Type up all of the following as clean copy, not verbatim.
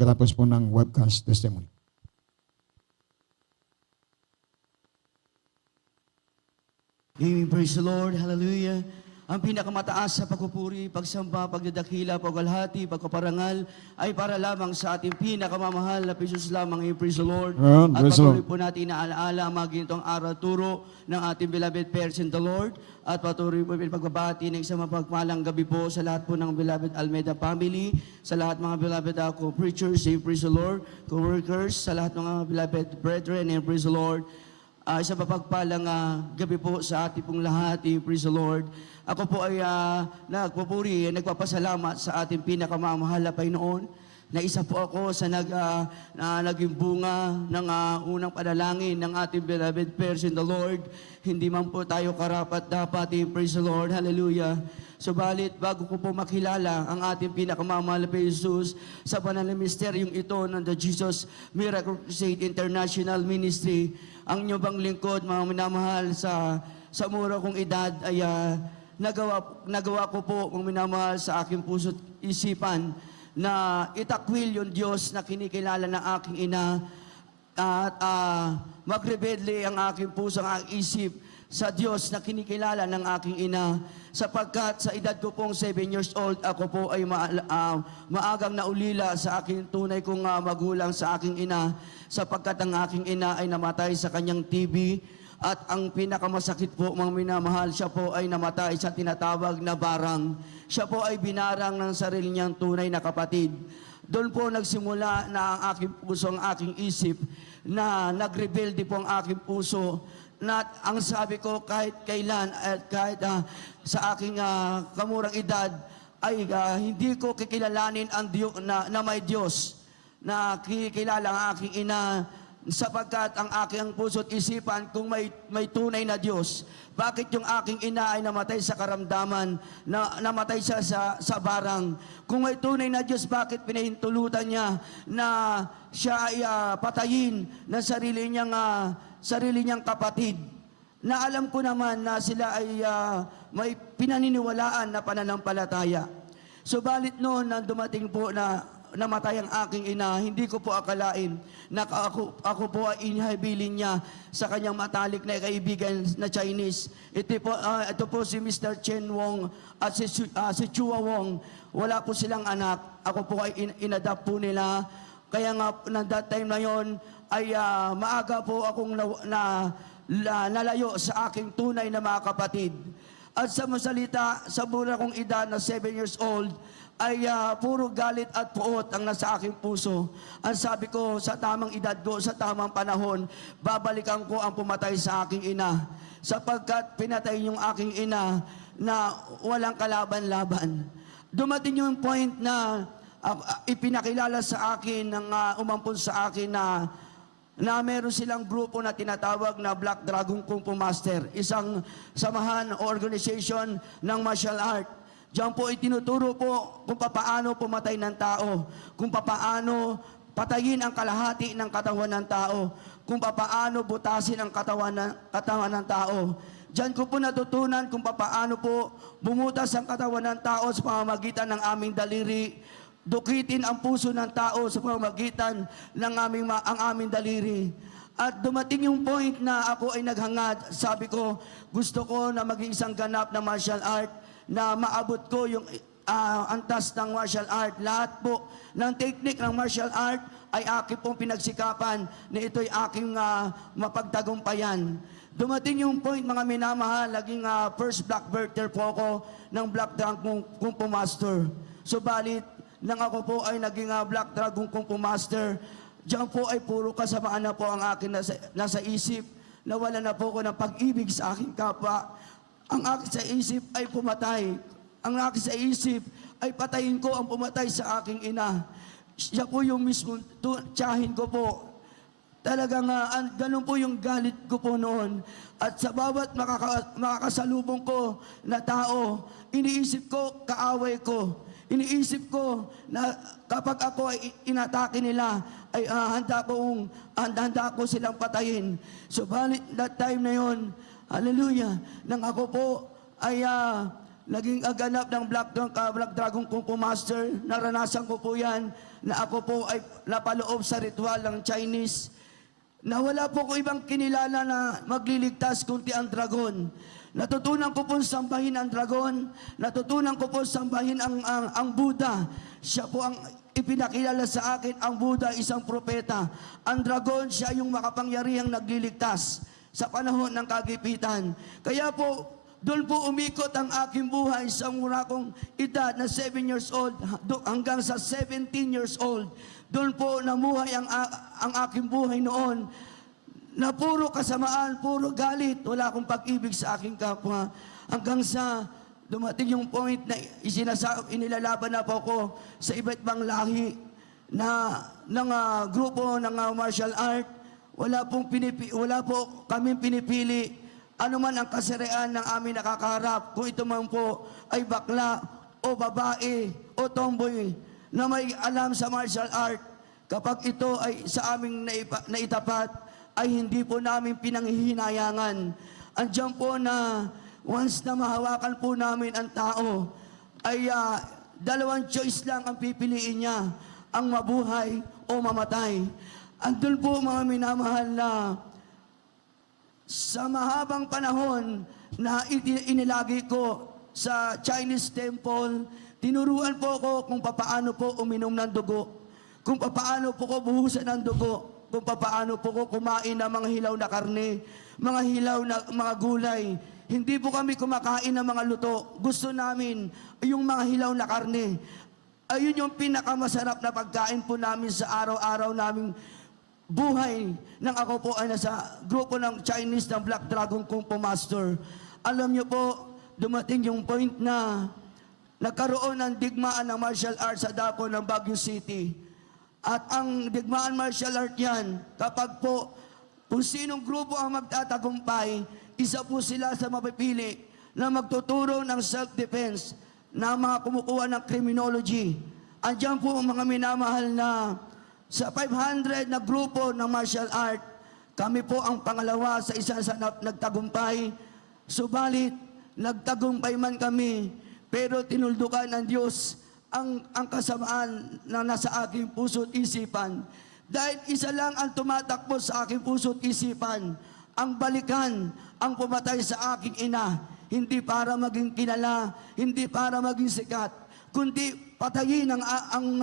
pagkatapos po ng webcast testimony. Amen. Praise the Lord. Hallelujah. Ang pinakamataas sa pagpupuri, pagsamba, pagdadakila, pagwalhati, pagkaparangal ay para lamang sa ating pinakamamahal na Pisos lamang. Praise the Lord. Amen. At Praise the patuloy Lord. po natin inaalaala ang mga ginitong araw turo ng ating beloved parents in the Lord. At patuloy po pagbabati ng isang mapagpalang gabi po sa lahat po ng beloved Almeida family, sa lahat mga beloved co-preachers, praise the Lord, co-workers, sa lahat mga beloved brethren, praise the Lord. Isang mapagpalang gabi po sa ating pong lahat, praise the Lord. Ako po ay nagpupuri, nagpapasalamat sa ating pinakamamahal na Panginoon na isa po ako sa naging bunga ng unang panalangin ng ating beloved parents in the Lord. Hindi man po tayo karapat-dapat, praise the Lord, hallelujah. Subalit, bago ko po makilala ang ating pinakamamahal na Jesus sa banal na misteryong ito ng The Jesus Miracle Crusade International Ministry, ang inyo bang lingkod, mga minamahal, sa mura kong edad ay nagawa ko po, mga minamahal, sa aking puso't isipan na itakwil yung Diyos na kinikilala ng aking ina at magrebedli ang aking puso, ang aking isip sa Diyos na kinikilala ng aking ina, sapagkat sa edad ko pong 7 years old, ako po ay maagang naulila sa aking tunay kong magulang sa aking ina, sapagkat ang aking ina ay namatay sa kanyang TB. At ang pinakamasakit po, mga minamahal, siya po ay namatay sa tinatawag na barang. Siya po ay binarang ng sarili niyang tunay na kapatid. Doon po nagsimula na ang aking puso, ang aking isip, na nagrebelde po ang aking puso. Na ang sabi ko, kahit kailan at kahit sa aking kamurang edad, ay hindi ko kikilalanin ang na may Diyos, na kikilala ang aking ina, sapagkat ang aking puso't isipan kung may tunay na Diyos. Bakit yung aking ina ay namatay sa karamdaman, namatay siya sa barang? Kung may tunay na Diyos, bakit pinahintulutan niya na siya ay patayin ng sarili niyang kapatid? Na alam ko naman na sila ay may pinaniniwalaan na pananampalataya. Subalit noon nang dumating po na namatay ang aking ina, hindi ko po akalain na ako po ay inihabilin niya sa kanyang matalik na kaibigan na Chinese. Ito po si Mr. Chen Wong at si Chua Wong. Wala po silang anak. Ako po ay inadapt po nila. Kaya nga na that time na yon ay maaga po akong nalayo sa aking tunay na mga kapatid. At sa masalita, sa mura kong edad na 7 years old, ay puro galit at puot ang nasa aking puso. Ang sabi ko, sa tamang edad ko, sa tamang panahon, babalikan ko ang pumatay sa aking ina. Sapagkat pinatay yung aking ina na walang kalaban-laban. Dumating yung point na ipinakilala sa akin, ng umampun sa akin na meron silang grupo na tinatawag na Black Dragon Kung Fu Master, isang samahan o organization ng martial art. Diyan po itinuturo po kung papaano pumatay ng tao, kung papaano patayin ang kalahati ng katawan ng tao, kung papaano butasin ang katawan ng tao. Diyan ko po natutunan kung papaano po bumutas ang katawan ng tao sa pamamagitan ng aming daliri, dukitin ang puso ng tao sa pamamagitan ng aming daliri. At dumating yung point na ako ay naghangad. Sabi ko, gusto ko na maging isang ganap na martial art, na maabot ko yung antas ng martial art. Lahat po ng technique ng martial art ay aking pong pinagsikapan na ito'y aking mapagtagumpayan. Dumating yung point, mga minamahal, naging first black belter po ako ng Black Dragon Kung Fu Master. Subalit, nang ako po ay naging Black Dragon Kung Fu Master, diyan po ay puro kasamaan na po ang akin nasa isip. Nawala na po ko ng pag-ibig sa aking kapwa. Ang aking sa isip ay pumatay. Ang aking sa isip ay patayin ko ang pumatay sa aking ina. Siya po yung mismo tiyahin ko po. Talagang ganun po yung galit ko po noon. At sa bawat makakasalubong ko na tao, iniisip ko kaaway ko. Iniisip ko na kapag ako ay inatake nila, ay handa ko silang patayin. Subalit that time na yon, hallelujah, nang ako po ay naging ganap ng Black Dragon Kung Fu Master. Naranasan ko po yan na ako po ay napaloob sa ritual ng Chinese na wala po ko ibang kinilala na magliligtas kundi ang dragon. Natutunan ko po sambahin ang dragon, natutunan ko po sambahin ang Buddha. Siya po ang ipinakilala sa akin, ang Buddha isang propeta. Ang dragon, siya yung makapangyarihang nagliligtas sa panahon ng kagipitan. Kaya po, doon po umikot ang aking buhay sa mura kong edad na 7 years old hanggang sa 17 years old. Doon po namuhay ang aking buhay noon na puro kasamaan, puro galit, wala akong pag-ibig sa aking kapwa. Hanggang sa dumating yung point na inilalaban na po ako sa iba't ibang lahi ng grupo ng martial art. Wala po kaming pinipili. Ano man ang kasarian ng aming nakakaharap, kung ito man po ay bakla o babae o tomboy na may alam sa martial art, kapag ito ay sa aming naitapat, ay hindi po namin pinanghihinayangan. Andiyan po na once na mahawakan po namin ang tao, ay dalawang choice lang ang pipiliin niya, ang mabuhay o mamatay. Andun po mga minamahal na sa mahabang panahon na inilagi ko sa Chinese temple, tinuruan po ako kung papaano po uminom ng dugo, kung papaano po ko buhusan ng dugo, kung papaano po ko kumain ng mga hilaw na karne, mga hilaw na mga gulay. Hindi po kami kumakain ng mga luto. Gusto namin yung mga hilaw na karne. Ayun yung pinakamasarap na pagkain po namin sa araw-araw naming buhay nang ako po ay nasa grupo ng Chinese ng Black Dragon Kung Fu Master. Alam niyo po, dumating yung point na nagkaroon ng digmaan ng martial arts sa Dapo ng Baguio City. At ang digmaan martial art yan, kapag po kung sinong grupo ang magtatagumpay, isa po sila sa mapipili na magtuturo ng self-defense na mga kumukuha ng criminology. Andiyan po mga minamahal na sa 500 na grupo ng martial art, kami po ang pangalawa sa isa sa nagtagumpay. Subalit, nagtagumpay man kami, pero tinuldukan ng Diyos ang kasamaan na nasa aking puso't isipan. Dahil isa lang ang tumatakbo sa aking puso't isipan, ang balikan, ang pumatay sa aking ina, hindi para maging kilala, hindi para maging sikat, kundi patayin ang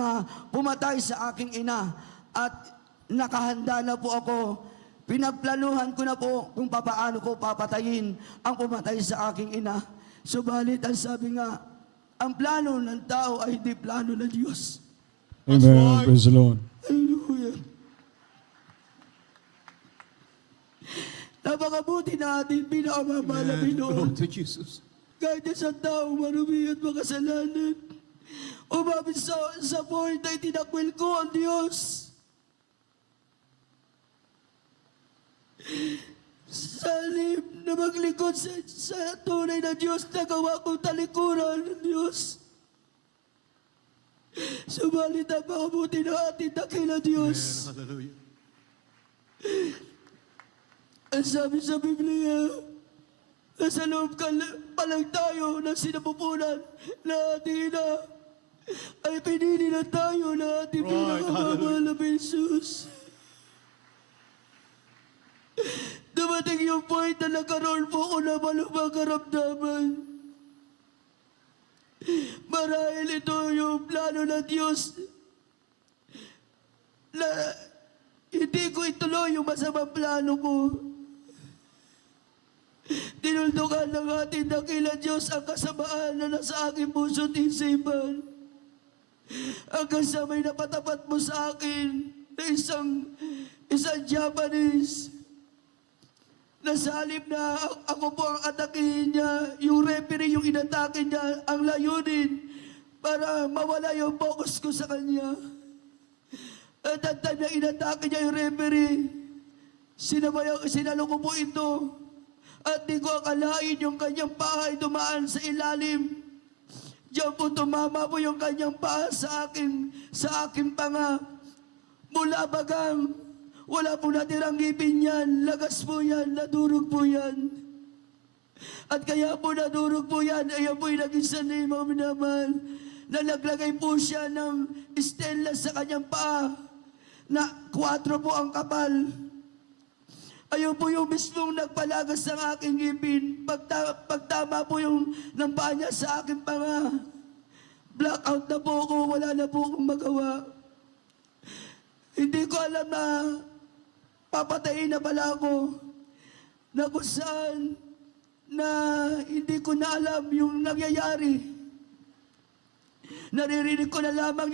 pumatay sa aking ina. At nakahanda na po ako, pinagplanuhan ko na po kung paano ko papatayin ang pumatay sa aking ina. Subalit ang sabi nga, ang plano ng tao ay hindi plano ng Diyos. Amen. Praise the Lord. Hallelujah. Napakabuti natin, pinakamamahal na Pinoon. To Jesus. Kahit isang tao marumi at makasalanan, umabot sa point na itinakwil ko ang Diyos. Sa halip na maglingkod sa tunay na Diyos, nagawa kong talikuran ng Diyos. Subalit ang pakabuti na ating dakila Diyos. Hallelujah. Ang sabi sa Biblia, nasa loob pa lang tayo ng sinapupunan na ating ina, ay pinili na tayo na ating pinakamamahal na Jesus. Dumating yung point na nagkaroon po ako na malubang karamdaman. Marahil ito yung plano ng Diyos na hindi ko ituloy yung masamang plano ko. Tinuldukan ng ating dakila Diyos ang kasamaan na nasa aking puso't isipan. Hanggang sa may napatapat mo sa akin na isang Japanese na sa halip na ako po ang atakihin niya, yung referee yung inatake niya, ang layunin para mawala yung focus ko sa kanya. At ang time na inatake niya yung referee, sinalo ko po ito at di ko akalain yung kanyang paa ay dumaan sa ilalim. Diyan po tumama po yung kanyang paa sa aking panga. Mula bagang wala po natirang ngipin yan. Lagas po yan. Nadurog po yan. At kaya po nadurog po yan, ayan po yung naging sanay mga minamahal, na naglagay po siya ng stainless sa kanyang paa, na 4 po ang kapal. Ayun po yung mismong nagpalagas ng aking ngipin. Pagtama po yung ng paa niya sa aking panga. Blackout na po ako, wala na po akong magawa. Hindi ko alam na papatayin na pala ako, na kung saan na hindi ko na alam yung nangyayari. Naririnig ko na lamang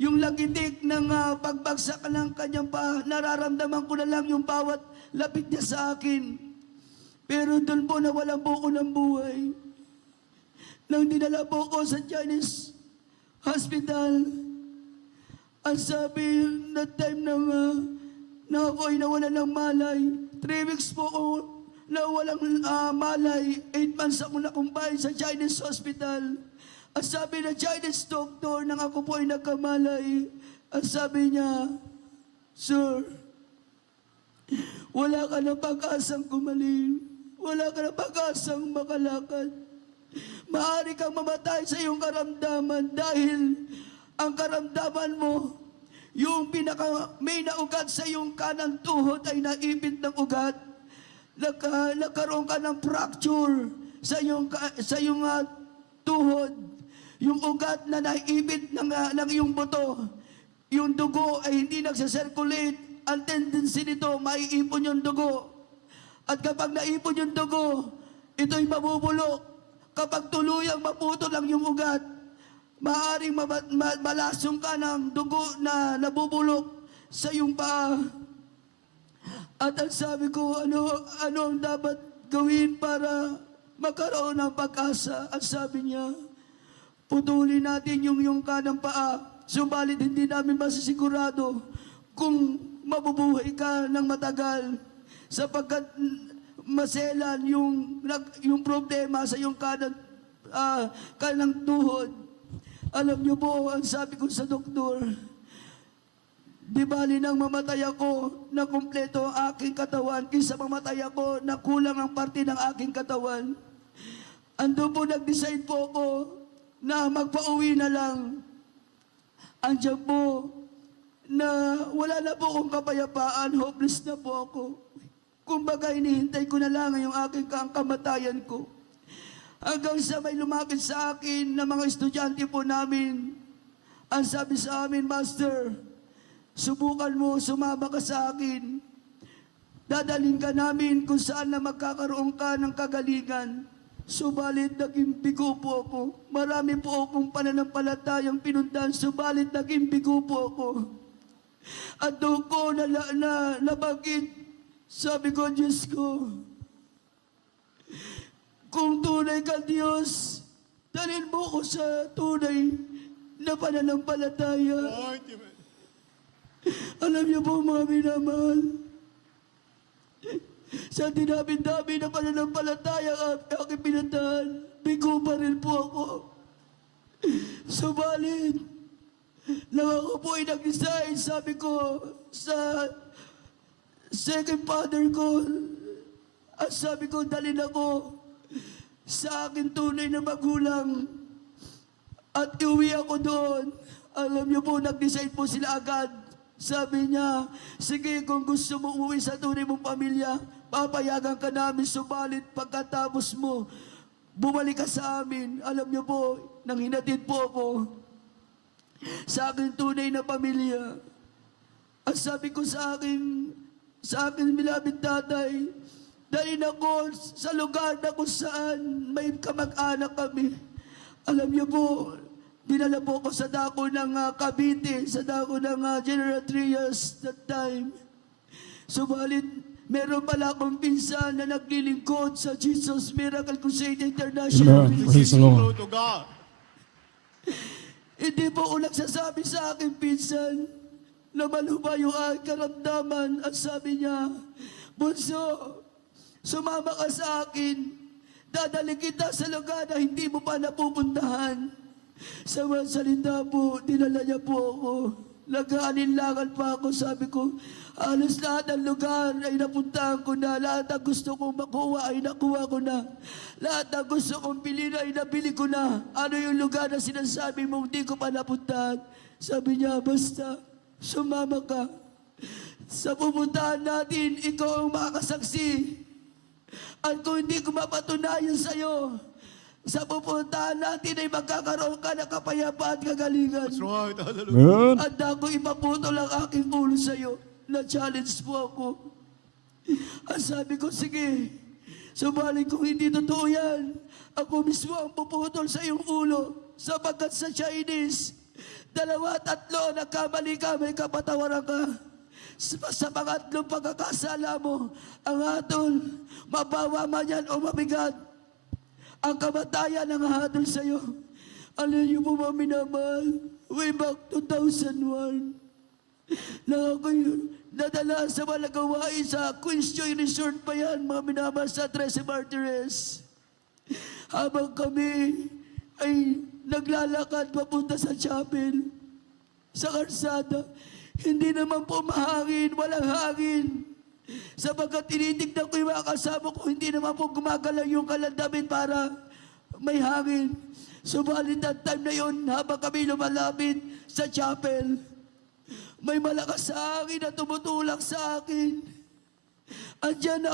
yung lagitik ng pagbagsak ng kanyang paa. Nararamdaman ko na lang yung bawat lapit niya sa akin. Pero doon po nawalan po ko ng buhay. Nang dinala po ko sa Chinese hospital, ang sabi na time na ako ay nawalan ng malay, 3 weeks po ako nawalang malay, 8 months ako nakumpay sa Chinese hospital. Ang sabi ng Chinese doctor nang ako po ay nagkamalay, ang sabi niya, "Sir, wala ka na pag-asang gumaling. Wala ka na pag-asang makalakad. Maaari kang mamatay sa iyong karamdaman dahil ang karamdaman mo, yung may na ugat sa iyong kanang tuhod ay naipit ng ugat. Nagkaroon ka ng fracture sa iyong tuhod. Yung ugat na naipit ng iyong buto, yung dugo ay hindi nagsasirculate. Ang tendency nito, maiipon yung dugo. At kapag naipon yung dugo, ito'y mabubulok. Kapag tuluyang maputo lang yung ugat, maaaring malasong ka ng dugo na nabubulok sa iyong paa. At ang sabi ko, ano ang dapat gawin para magkaroon ng pag-asa? Ang sabi niya, putulin natin yung kanang paa, subalit hindi namin masisigurado kung mabubuhay ka ng matagal sapagkat maselan yung problema sa iyong kanang tuhod. Alam niyo po, ang sabi ko sa doktor, di bali nang mamatay ako na kumpleto ang aking katawan kaysa mamatay ako na kulang ang parte ng aking katawan. Ando po nag-decide po ako na magpa-uwi na lang. Andiyan po na wala na po akong kapayapaan, hopeless na po ako. Kumbaga, hinihintay ko na lang yung aking kamatayan ko. Hanggang sa may lumapit sa akin na mga estudyante po namin, ang sabi sa amin, "Master, subukan mo, sumama ka sa akin. Dadalhin ka namin kung saan na magkakaroon ka ng kagalingan." Subalit naging bigo po ako. Marami po akong pananampalatayang pinundan, subalit naging bigo po ako. At doon ko nabagit, sabi ko, Diyos ko, kung tunay ka Diyos, dalhin mo ko sa tunay na pananampalataya. Alam niyo po mga minamahal, sa dinabi-dabi na pananampalataya at aking pinuntahan, bigo pa rin po ako. Subalit, nang ako po ay nag-decide, sabi ko sa second father ko, at sabi ko, dalhin ako sa aking tunay na magulang at iuwi ako doon. Alam niyo po, nag-decide po sila agad. Sabi niya, sige, kung gusto mo umuwi sa tunay mong pamilya, papayagan ka namin, subalit pagkatapos mo, bumalik ka sa amin. Alam niyo po, nang hinatid po ako sa aking tunay na pamilya, at sabi ko sa aking beloved tatay, dalhin ako sa lugar na kung saan may kamag-anak kami. Alam niyo po, dinala po ako sa dako ng Cavite, sa dako ng General Trias that time. Subalit, meron pala akong pinsan na naglilingkod sa Jesus Miracle Crusade International. Amen. Praise the Lord. To God. Hindi po ako nagsasabi sa aking pinsan na maluma yung aking karamdaman. At sabi niya, "Bunso, sumama ka sa akin. Dadali kita sa lugar na hindi mo pa napupuntahan." Sa mga salita po, dinala niya po ako. Nag-aalinlangan pa ako, sabi ko, halos lahat ng lugar ay napuntahan ko na. Lahat ng gusto kong makuha ay nakuha ko na. Lahat ng gusto kong bilhin ay nabili ko na. Ano yung lugar na sinasabi mong di ko pa napuntahan? Sabi niya, basta sumama ka. Sa pupuntahan natin, ikaw ang makakasaksi. At kung hindi ko mapatunayan sa'yo, sa pupuntahan natin ay magkakaroon ka ng kapayapaan at kagalingan. That's right. Hallelujah. Amen. At ako ipaputol ang aking ulo sa'yo. Na-challenge po ako. At sabi ko, sige, subalit kung hindi totoo yan, ako mismo ang puputol sa iyong ulo. Sapagkat sa Chinese, 2, 3, nagkamali ka, may kapatawaran ka. Sa pangatlong pagkakasala mo, ang hatol, mabawa man yan o mabigat, ang kamatayan ang hatol sa'yo. Alam niyo po ba, minamahal, way back 2001, na ako yun, nadala sa malagawain sa Queen's Joy Resort pa yan, mga minamahal sa Trece Martires. Habang kami ay naglalakad papunta sa chapel, sa karsada, hindi naman po mahangin, walang hangin. Sapagkat tinitignan ko yung mga kasama ko, hindi naman po gumagalaw yung kalandamin para may hangin. Subalit at time na yun, habang kami lumalapit sa chapel, may malakas sa hangin na tumutulak sa akin. At dyan na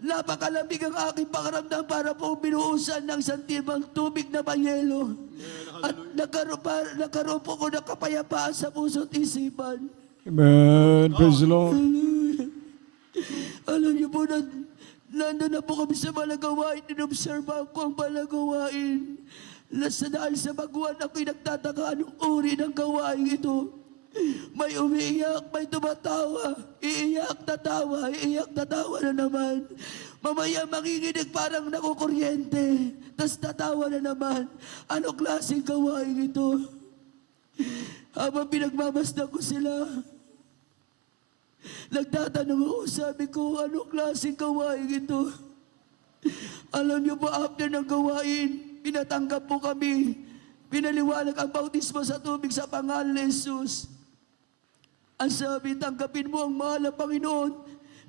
napakalamig ang aking pakaramdam para po binuusan ng santibang tubig na mayelo. At nagkaroon po ko ng kapayapaan sa puso't isipan. Amen. Praise the Lord. Alam niyo po, nandun na po kami sa malagawain, inobserba ko ang malagawain. Dahil sa baguhan ako'y nagtataka anong uri ng gawain ito. May umiiyak, may tumatawa, iiyak, tatawa na naman. Mamaya manginginig parang nakukuryente, tas tatawa na naman. Ano klaseng gawain ito? Habang pinagmamasdan ko sila, nagtatanong ako, sabi ko, anong klaseng gawain ito? Alam niyo ba, after ng gawain, pinatanggap po kami. Pinaliwanag ang bautismo sa tubig sa pangalan ni Jesus. Ang sabi, tanggapin mo ang mahal na Panginoon.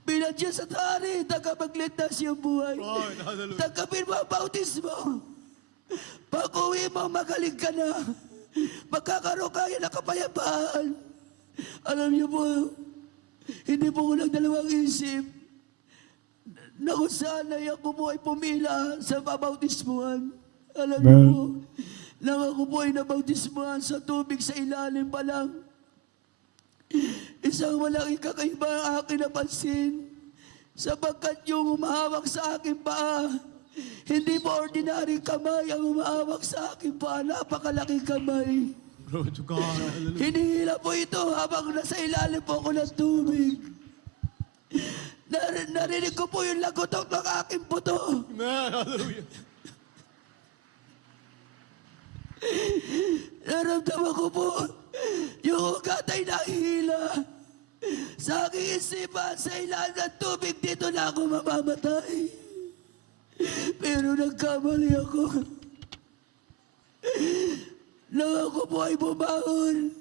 Binadya sa tari, tagapagligtas yung buhay. Right. Hallelujah. Tanggapin mo ang bautismo. Pag-uwi mo, magaling ka na. Magkakaroon kayo ng kapayapaan. Alam niyo po, hindi po ko nagdalawang isip na kung saan ay ako po ay pumila sa babautismuhan. Alam niyo po, nang ako po ay nabautismuhan sa tubig sa ilalim pa lang, isang malaking kakaiba ang aking napansin, sapagkat yung humahawak sa aking paa, hindi po ordinaryong kamay ang humahawak sa aking paa, napakalaking kamay. Glory to God. Hallelujah. Hinihila po ito habang nasa ilalim po ako ng tubig. Narinig ko po yung lagotok ng aking buto. Amen. Hallelujah. Naramdaman ko po, yung ugat ay nahihila. Sa aking isipan, sa ilalim ng tubig, dito na ako mamamatay. Pero nagkamali ako. Nang ako po ay bumangon,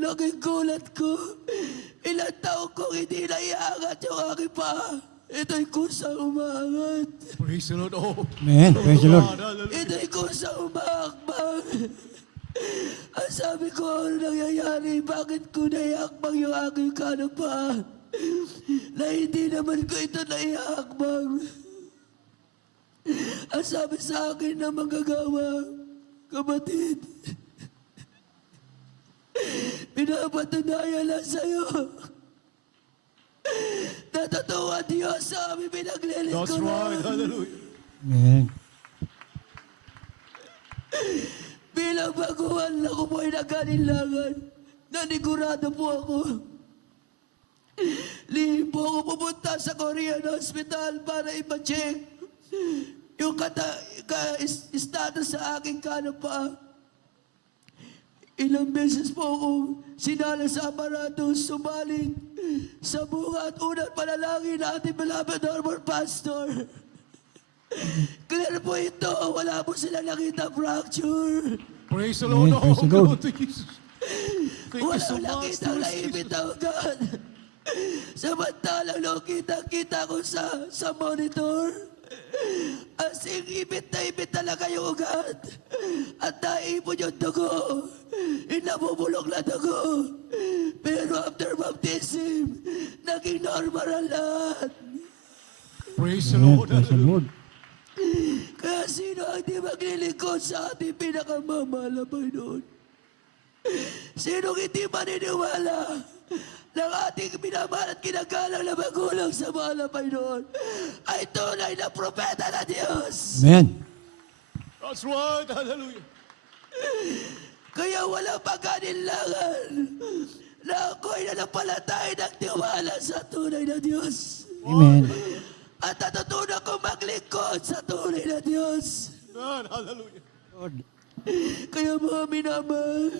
nakigulat ko, ilang taon kong hindi naiangat yung aking paa. Ito'y kusang umaangat. Praise the Lord. Oh. Amen. Praise the Lord. God. Hallelujah. Ito'y kusang umaakbang. Ang sabi ko, ano nangyayari? Bakit ko naiakbang yung aking kanang paa? Na hindi naman ko ito naiakbang. Ang sabi sa akin na manggagawa, kapatid, pinapatunayan lang sa'yo. Natatawa Diyos sa aming That's pinaglilingkuran. right. Hallelujah. Amen. Bilang baguhan ako po ay nagkanilangan. Nanigurado po ako. Lihim po ako pupunta sa Korean Hospital para ipacheck yung status sa aking kanapa. Ilang beses po ako sinala sa aparatos, subalit sa bunga at unang panalangin na ating beloved Normal Pastor. Clear po ito, wala po sila nakita fracture. Praise the Lord. Amen. Praise Oh, the Lord. glory to Jesus. Thank you so Walang much, nakita Lord na Jesus. ibitaw, God. Samantalang no, kita ko sa monitor. As in, ibit talaga yung ugat. At naipon yung dugo. Inabubulok na dugo. Pero after baptism, naging normal ang lahat. Praise the Amen. Lord. Praise the Hallelujah. Lord. Kaya sino ang di maglilingkod sa ating pinakamamahal na Panginoon? Sino hindi maniniwala ng ating minamahal at kinagalang na magulang sa mahal na Panginoon ay tunay na propeta na Diyos? Amen. That's right. Hallelujah. Kaya walang pagkanilangan na ako'y nanampalatay ng tiwala sa tunay na Diyos. Amen. At natutunan ko maglingkod sa tunay na Diyos. Man, hallelujah. Lord. Kaya mga minamahal,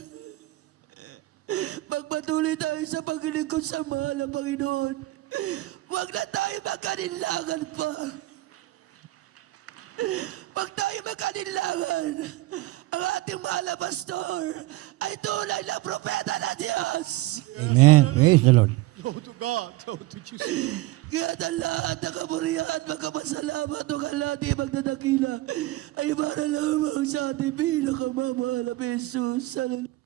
magpatuloy tayo sa paglingkod sa mahal na Panginoon. Huwag na tayo magkanilangan pa. Huwag tayo magkanilangan. Ang ating mahal na pastor ay tunay na propeta na Diyos. Amen. Praise the Lord. Go to God. Go to Jesus. Kaya ang lahat ng kaburihan, magkapasalamat o kalati magdadakila ay para lamang sa ating pinakamamahal na Jesus. Hallelujah.